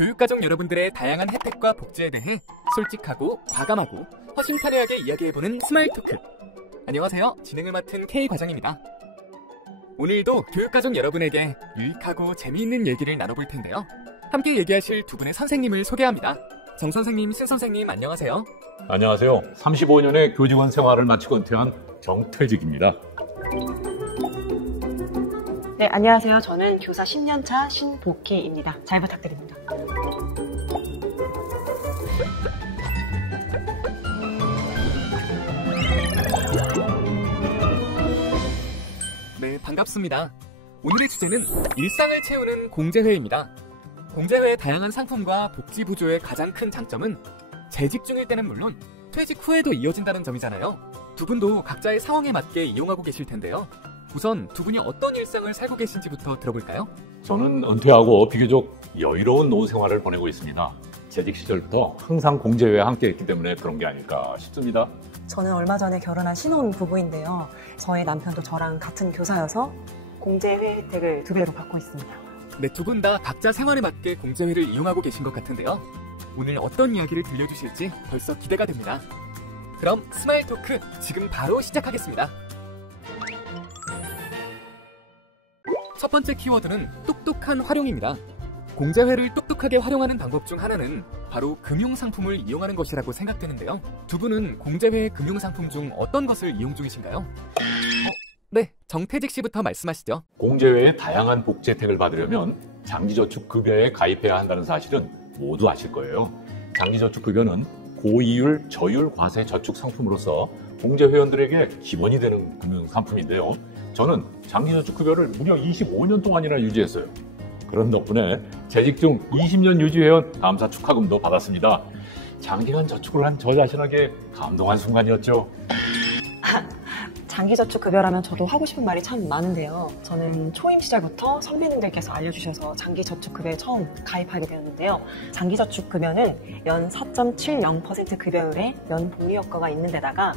교육가족 여러분들의 다양한 혜택과 복지에 대해 솔직하고 과감하고 허심탄회하게 이야기해보는 스마일 토크. 안녕하세요. 진행을 맡은 K과장입니다. 오늘도 교육가족 여러분에게 유익하고 재미있는 얘기를 나눠볼 텐데요. 함께 얘기하실 두 분의 선생님을 소개합니다. 정 선생님, 신 선생님 안녕하세요. 안녕하세요. 35년의 교직원 생활을 마치고 은퇴한 정퇴직입니다. 네, 안녕하세요. 저는 교사 10년차 신복희입니다. 잘 부탁드립니다. 네, 반갑습니다. 오늘의 주제는 일상을 채우는 공제회입니다. 공제회의 다양한 상품과 복지 부조의 가장 큰 장점은 재직 중일 때는 물론 퇴직 후에도 이어진다는 점이잖아요. 두 분도 각자의 상황에 맞게 이용하고 계실 텐데요. 우선 두 분이 어떤 일상을 살고 계신지부터 들어볼까요? 저는 은퇴하고 비교적 여유로운 노후 생활을 보내고 있습니다. 재직 시절부터 항상 공제회에 함께했기 때문에 그런 게 아닐까 싶습니다. 저는 얼마 전에 결혼한 신혼 부부인데요. 저희 남편도 저랑 같은 교사여서 공제회 혜택을 2배로 받고 있습니다. 네, 두 분 다 각자 생활에 맞게 공제회를 이용하고 계신 것 같은데요. 오늘 어떤 이야기를 들려주실지 벌써 기대가 됩니다. 그럼 스마일 토크 지금 바로 시작하겠습니다. 첫 번째 키워드는 똑똑한 활용입니다. 공제회를 똑똑하게 활용하는 방법 중 하나는 바로 금융상품을 이용하는 것이라고 생각되는데요. 두 분은 공제회의 금융상품 중 어떤 것을 이용 중이신가요? 네, 정퇴직 씨부터 말씀하시죠. 공제회의 다양한 복지 혜택을 받으려면 장기저축급여에 가입해야 한다는 사실은 모두 아실 거예요. 장기저축급여는 고이율, 저율 과세 저축 상품으로서 공제회원들에게 기본이 되는 금융상품인데요. 저는 장기저축급여를 무려 25년 동안이나 유지했어요. 그런 덕분에 재직 중 20년 유지회원 감사 축하금도 받았습니다. 장기간 저축을 한 저 자신에게 감동한 순간이었죠. 장기저축급여라면 저도 하고 싶은 말이 참 많은데요. 저는 초임 시절부터 선배님들께서 알려주셔서 장기저축급여에 처음 가입하게 되었는데요. 장기저축급여는 연 4.70% 급여율에 연 복리 효과가 있는 데다가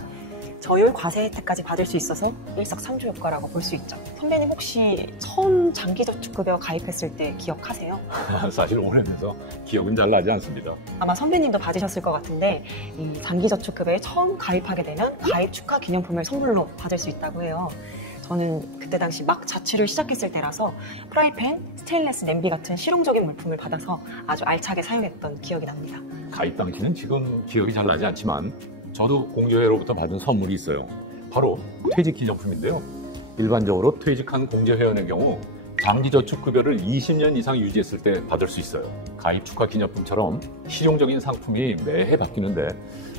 저율 과세 혜택까지 받을 수 있어서 일석삼조 효과라고 볼 수 있죠. 선배님 혹시 처음 장기저축급여 가입했을 때 기억하세요? 사실 오래돼서 기억은 잘 나지 않습니다. 아마 선배님도 받으셨을 것 같은데 이 장기저축급여에 처음 가입하게 되면 가입 축하 기념품을 선물로 받을 수 있다고 해요. 저는 그때 당시 막 자취를 시작했을 때라서 프라이팬, 스테인리스 냄비 같은 실용적인 물품을 받아서 아주 알차게 사용했던 기억이 납니다. 가입 당시는 지금 기억이 잘 나지 않지만 저도 공제회로부터 받은 선물이 있어요. 바로 퇴직 기념품인데요. 일반적으로 퇴직한 공제회원의 경우 장기저축급여를 20년 이상 유지했을 때 받을 수 있어요. 가입 축하 기념품처럼 실용적인 상품이 매해 바뀌는데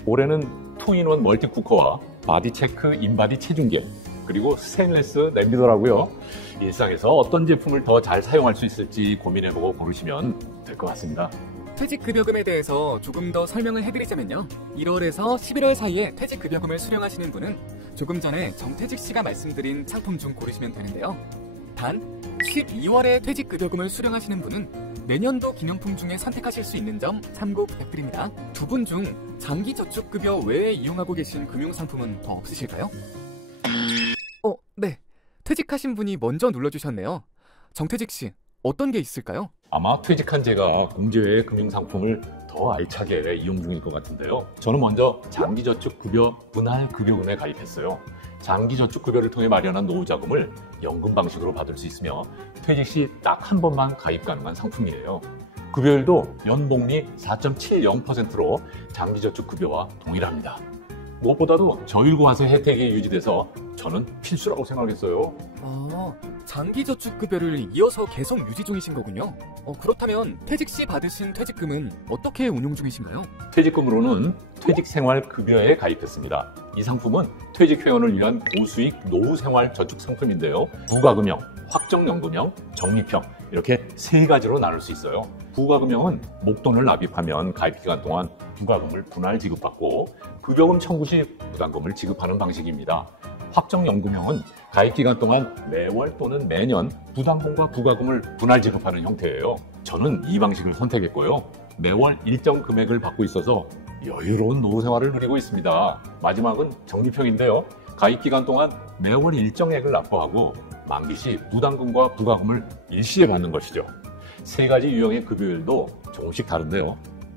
올해는 투인원 멀티쿠커와 바디체크 인바디 체중계 그리고 스테인리스 냄비더라고요. 일상에서 어떤 제품을 더 잘 사용할 수 있을지 고민해보고 고르시면 될 것 같습니다. 퇴직급여금에 대해서 조금 더 설명을 해드리자면요. 1월에서 11월 사이에 퇴직급여금을 수령하시는 분은 조금 전에 정퇴직 씨가 말씀드린 상품 중 고르시면 되는데요. 단 12월에 퇴직급여금을 수령하시는 분은 내년도 기념품 중에 선택하실 수 있는 점 참고 부탁드립니다. 두 분 중 장기저축급여 외에 이용하고 계신 금융상품은 더 없으실까요? 네. 퇴직하신 분이 먼저 눌러주셨네요. 정퇴직 씨, 어떤 게 있을까요? 아마 퇴직한 제가 공제회의 금융상품을 더 알차게 이용 중일 것 같은데요. 저는 먼저 장기저축급여 분할급여금에 가입했어요. 장기저축급여를 통해 마련한 노후자금을 연금 방식으로 받을 수 있으며 퇴직 시 딱 한 번만 가입 가능한 상품이에요. 급여율도 연복리 4.70%로 장기저축급여와 동일합니다. 무엇보다도 저율과세 혜택이 유지돼서 저는 필수라고 생각했어요. 장기저축급여를 이어서 계속 유지 중이신 거군요. 그렇다면 퇴직 시 받으신 퇴직금은 어떻게 운용 중이신가요? 퇴직금으로는 퇴직생활급여에 가입했습니다. 이 상품은 퇴직회원을 위한 고수익 노후생활 저축 상품인데요. 부가금형, 확정연금형, 적립형 이렇게 3가지로 나눌 수 있어요. 부가금형은 목돈을 납입하면 가입기간 동안 부가금을 분할 지급받고 급여금 청구 시 부담금을 지급하는 방식입니다. 확정연금형은 가입기간 동안 매월 또는 매년 부담금과 부가금을 분할 지급하는 형태예요. 저는 이 방식을 선택했고요. 매월 일정 금액을 받고 있어서 여유로운 노후 생활을 누리고 있습니다. 마지막은 적립형인데요. 가입기간 동안 매월 일정액을 납부하고 만기 시 부담금과 부가금을 일시에 받는 것이죠. 세 가지 유형의 급여율도 조금씩 다른데요.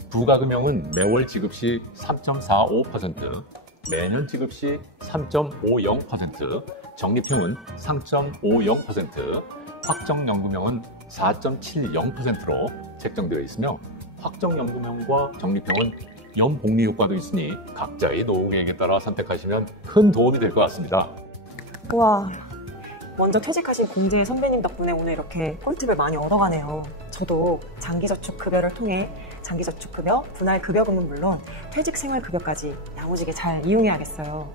부가금형은 매월 지급 시 3.45%, 매년 지급 시 3.50%, 적립형은 3.50%, 확정연금형은 4.70%로 책정되어 있으며 확정연금형과 적립형은 연복리 효과도 있으니 각자의 노후 계획에 따라 선택하시면 큰 도움이 될 것 같습니다. 우와, 먼저 퇴직하신 공재 선배님 덕분에 오늘 이렇게 꿀팁을 많이 얻어가네요. 저도 장기저축급여를 통해 장기저축급여, 분할급여금은 물론 퇴직생활급여까지 야무지게 잘 이용해야겠어요.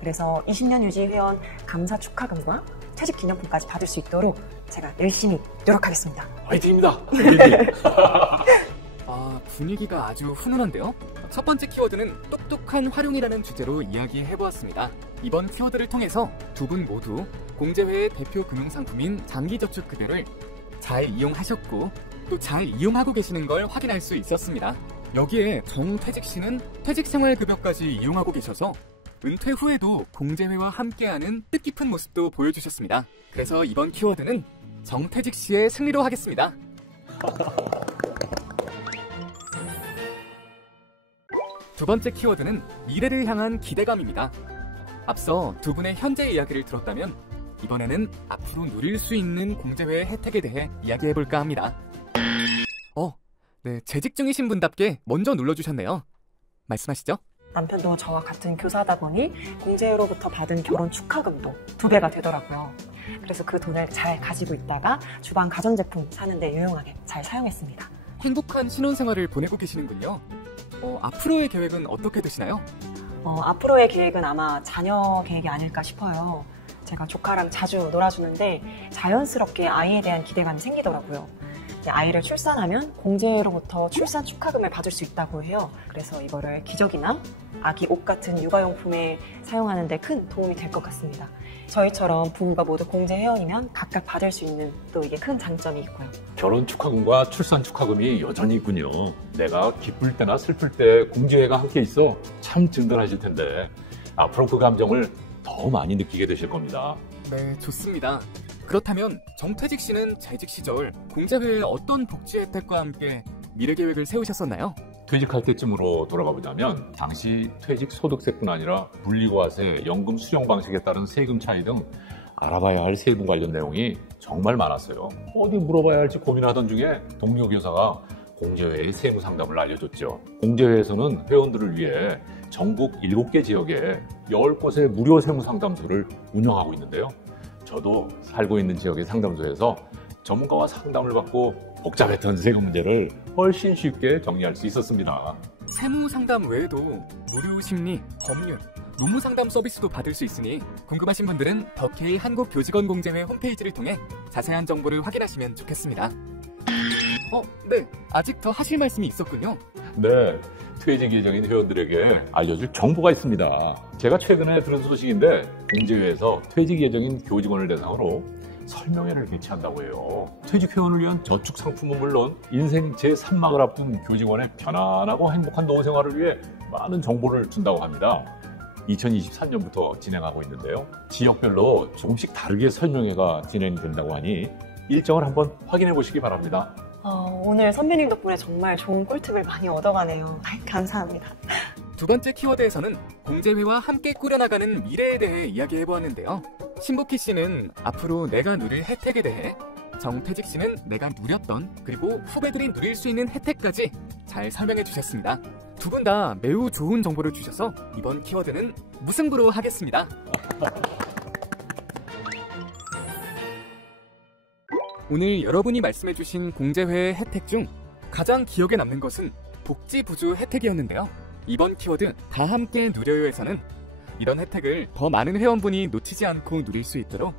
그래서 20년 유지 회원 감사 축하금과 퇴직기념품까지 받을 수 있도록 제가 열심히 노력하겠습니다. 화이팅입니다. 분위기가 아주 훈훈한데요? 첫 번째 키워드는 똑똑한 활용이라는 주제로 이야기해보았습니다. 이번 키워드를 통해서 두 분 모두 공제회의 대표 금융상품인 장기저축급여를 잘 이용하셨고 또 잘 이용하고 계시는 걸 확인할 수 있었습니다. 여기에 정퇴직 씨는 퇴직생활급여까지 이용하고 계셔서 은퇴 후에도 공제회와 함께하는 뜻깊은 모습도 보여주셨습니다. 그래서 이번 키워드는 정퇴직 씨의 승리로 하겠습니다. 두 번째 키워드는 미래를 향한 기대감입니다. 앞서 두 분의 현재 이야기를 들었다면 이번에는 앞으로 누릴 수 있는 공제회의 혜택에 대해 이야기해볼까 합니다. 네, 재직 중이신 분답게 먼저 눌러주셨네요. 말씀하시죠. 남편도 저와 같은 교사다 보니 공제회로부터 받은 결혼 축하금도 2배가 되더라고요. 그래서 그 돈을 잘 가지고 있다가 주방 가전제품 사는데 유용하게 잘 사용했습니다. 행복한 신혼생활을 보내고 계시는군요. 앞으로의 계획은 어떻게 되시나요? 앞으로의 계획은 아마 자녀 계획이 아닐까 싶어요. 제가 조카랑 자주 놀아주는데 자연스럽게 아이에 대한 기대감이 생기더라고요. 아이를 출산하면 공제로부터 출산 축하금을 받을 수 있다고 해요. 그래서 이거를 기저귀나 아기 옷 같은 육아용품에 사용하는 데 큰 도움이 될 것 같습니다. 저희처럼 부부가 모두 공제 회원이면 각각 받을 수 있는 또 이게 큰 장점이 있고요. 결혼 축하금과 출산 축하금이 여전히 있군요. 내가 기쁠 때나 슬플 때 공제회가 함께 있어 참 든든하실 텐데 앞으로 그 감정을 더 많이 느끼게 되실 겁니다. 네, 좋습니다. 그렇다면 정퇴직 씨는 재직 시절 공제회의 어떤 복지 혜택과 함께 미래 계획을 세우셨었나요? 퇴직할 때쯤으로 돌아가 보자면 당시 퇴직 소득세뿐 아니라 분리과세, 연금 수령 방식에 따른 세금 차이 등 알아봐야 할 세금 관련 내용이 정말 많았어요. 어디 물어봐야 할지 고민하던 중에 동료 교사가 공제회의 세무 상담을 알려줬죠. 공제회에서는 회원들을 위해 전국 7개 지역에 10곳의 무료 세무 상담소를 운영하고 있는데요. 저도 살고 있는 지역의 상담소에서 전문가와 상담을 받고 복잡했던 세금 문제를 훨씬 쉽게 정리할 수 있었습니다. 세무 상담 외에도 무료 심리, 법률, 노무 상담 서비스도 받을 수 있으니 궁금하신 분들은 더케이 한국교직원공제회 홈페이지를 통해 자세한 정보를 확인하시면 좋겠습니다. 네, 아직 더 하실 말씀이 있었군요. 네, 퇴직 예정인 회원들에게 알려줄 정보가 있습니다. 제가 최근에 들은 소식인데 공제회에서 퇴직 예정인 교직원을 대상으로 설명회를 개최한다고 해요. 퇴직 회원을 위한 저축 상품은 물론 인생 제3막을 앞둔 교직원의 편안하고 행복한 노후 생활을 위해 많은 정보를 준다고 합니다. 2023년부터 진행하고 있는데요. 지역별로 조금씩 다르게 설명회가 진행된다고 하니 일정을 한번 확인해 보시기 바랍니다. 오늘 선배님 덕분에 정말 좋은 꿀팁을 많이 얻어가네요. 감사합니다. 두 번째 키워드에서는 공제회와 함께 꾸려나가는 미래에 대해 이야기해보았는데요. 신복희 씨는 앞으로 내가 누릴 혜택에 대해, 정퇴직 씨는 내가 누렸던 그리고 후배들이 누릴 수 있는 혜택까지 잘 설명해 주셨습니다. 두 분 다 매우 좋은 정보를 주셔서 이번 키워드는 무승부로 하겠습니다. 오늘 여러분이 말씀해주신 공제회의 혜택 중 가장 기억에 남는 것은 복지부주 혜택이었는데요. 이번 키워드 다 함께 누려요에서는 이런 혜택을 더 많은 회원분이 놓치지 않고 누릴 수 있도록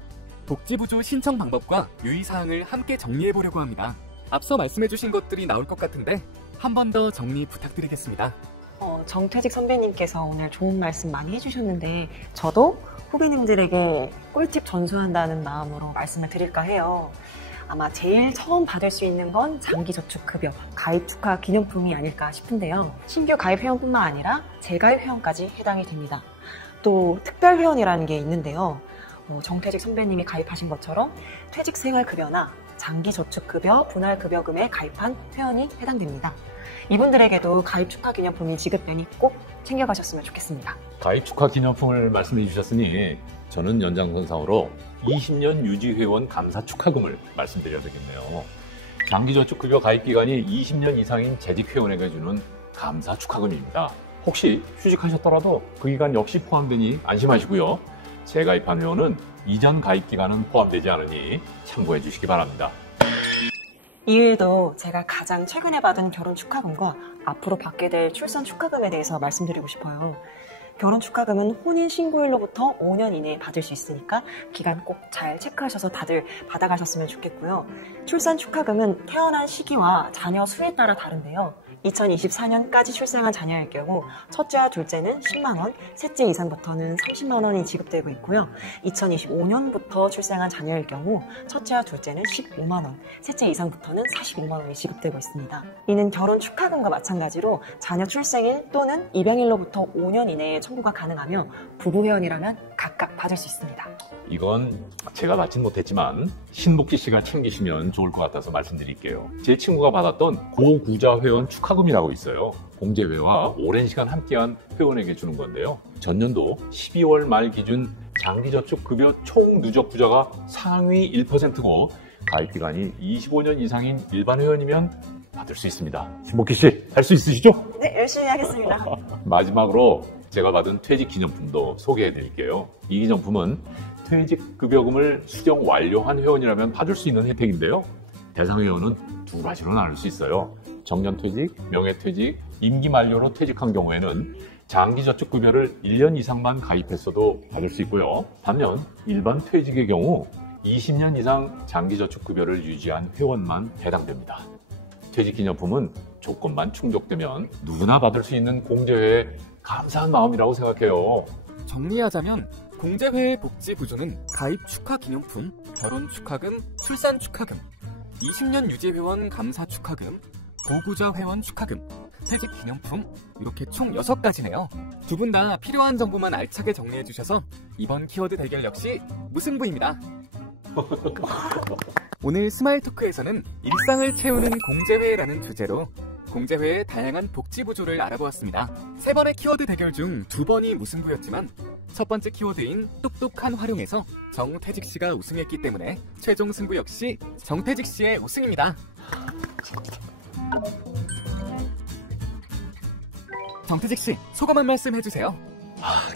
복지부주 신청 방법과 유의사항을 함께 정리해보려고 합니다. 앞서 말씀해주신 것들이 나올 것 같은데 한 번 더 정리 부탁드리겠습니다. 정퇴직 선배님께서 오늘 좋은 말씀 많이 해주셨는데 저도 후배님들에게 꿀팁 전수한다는 마음으로 말씀을 드릴까 해요. 아마 제일 처음 받을 수 있는 건 장기저축급여, 가입 축하 기념품이 아닐까 싶은데요. 신규 가입 회원뿐만 아니라 재가입 회원까지 해당이 됩니다. 또 특별 회원이라는 게 있는데요. 정퇴직 선배님이 가입하신 것처럼 퇴직생활급여나 장기저축급여 분할급여금에 가입한 회원이 해당됩니다. 이분들에게도 가입 축하 기념품이 지급되니 꼭 챙겨가셨으면 좋겠습니다. 가입 축하 기념품을 말씀해 주셨으니 저는 연장선상으로 20년 유지회원 감사 축하금을 말씀드려야 되겠네요. 장기저축급여 가입 기간이 20년 이상인 재직회원에게 주는 감사 축하금입니다. 혹시 휴직하셨더라도 그 기간 역시 포함되니 안심하시고요. 재가입한 회원은 이전 가입 기간은 포함되지 않으니 참고해 주시기 바랍니다. 이외에도 제가 가장 최근에 받은 결혼 축하금과 앞으로 받게 될 출산 축하금에 대해서 말씀드리고 싶어요. 결혼 축하금은 혼인 신고일로부터 5년 이내에 받을 수 있으니까 기간 꼭 잘 체크하셔서 다들 받아가셨으면 좋겠고요. 출산 축하금은 태어난 시기와 자녀 수에 따라 다른데요. 2024년까지 출생한 자녀일 경우 첫째와 둘째는 10만 원, 셋째 이상부터는 30만 원이 지급되고 있고요. 2025년부터 출생한 자녀일 경우 첫째와 둘째는 15만 원, 셋째 이상부터는 45만 원이 지급되고 있습니다. 이는 결혼 축하금과 마찬가지로 자녀 출생일 또는 입양일로부터 5년 이내에 청구가 가능하며 부부 회원이라면 각각 받을 수 있습니다. 이건 제가 받진 못했지만 신복희 씨가 챙기시면 좋을 것 같아서 말씀드릴게요. 제 친구가 받았던 고구자 회원 축하금이라고 있어요. 공제회와 오랜 시간 함께한 회원에게 주는 건데요. 전년도 12월 말 기준 장기저축급여 총 누적 부자가 상위 1%고 가입기간이 25년 이상인 일반 회원이면 받을 수 있습니다. 신복희 씨, 할 수 있으시죠? 네, 열심히 하겠습니다. 마지막으로 제가 받은 퇴직 기념품도 소개해 드릴게요. 이 기념품은 퇴직급여금을 수령 완료한 회원이라면 받을 수 있는 혜택인데요. 대상 회원은 두 가지로 나눌 수 있어요. 정년퇴직, 명예퇴직, 임기 만료로 퇴직한 경우에는 장기저축급여를 1년 이상만 가입했어도 받을 수 있고요. 반면 일반 퇴직의 경우 20년 이상 장기저축급여를 유지한 회원만 해당됩니다. 퇴직기념품은 조건만 충족되면 누구나 받을 수 있는 공제회의 감사한 마음이라고 생각해요. 정리하자면 공제회의 복지 구조는 가입 축하 기념품, 결혼 축하금, 출산 축하금, 20년 유지 회원 감사 축하금, 고구자 회원 축하금, 퇴직 기념품 이렇게 총 6가지네요. 두 분 다 필요한 정보만 알차게 정리해 주셔서 이번 키워드 대결 역시 무승부입니다. 오늘 스마일 토크에서는 일상을 채우는 공제회라는 주제로 공제회의 다양한 복지 구조를 알아보았습니다. 3번의 키워드 대결 중 2번이 무승부였지만 첫 번째 키워드인 똑똑한 활용에서 정태직 씨가 우승했기 때문에 최종 승부 역시 정태직 씨의 우승입니다. 정태직 씨, 소감 한 말씀 해주세요.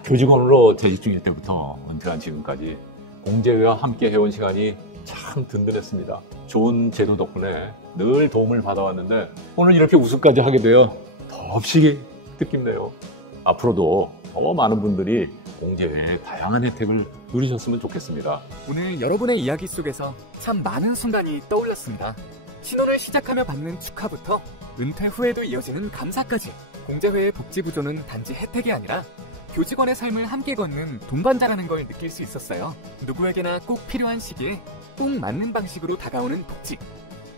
교직원으로 재직 중일 때부터 은퇴한 지금까지 공제회와 함께 해온 시간이 참 든든했습니다. 좋은 제도 덕분에 늘 도움을 받아왔는데 오늘 이렇게 우승까지 하게 되어 더없이 뜻깊네요. 앞으로도 더 많은 분들이 공제회의 다양한 혜택을 누리셨으면 좋겠습니다. 오늘 여러분의 이야기 속에서 참 많은 순간이 떠올랐습니다. 신혼을 시작하며 받는 축하부터 은퇴 후에도 이어지는 감사까지 공제회의 복지 구조는 단지 혜택이 아니라 교직원의 삶을 함께 걷는 동반자라는 걸 느낄 수 있었어요. 누구에게나 꼭 필요한 시기에 꼭 맞는 방식으로 다가오는 복지.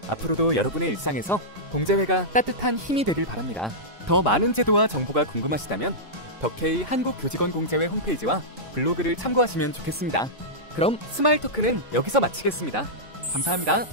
앞으로도 여러분의 일상에서 공제회가 따뜻한 힘이 되길 바랍니다. 더 많은 제도와 정보가 궁금하시다면 더케이 한국교직원공제회 홈페이지와 블로그를 참고하시면 좋겠습니다. 그럼 스마일 토크는 여기서 마치겠습니다. 감사합니다.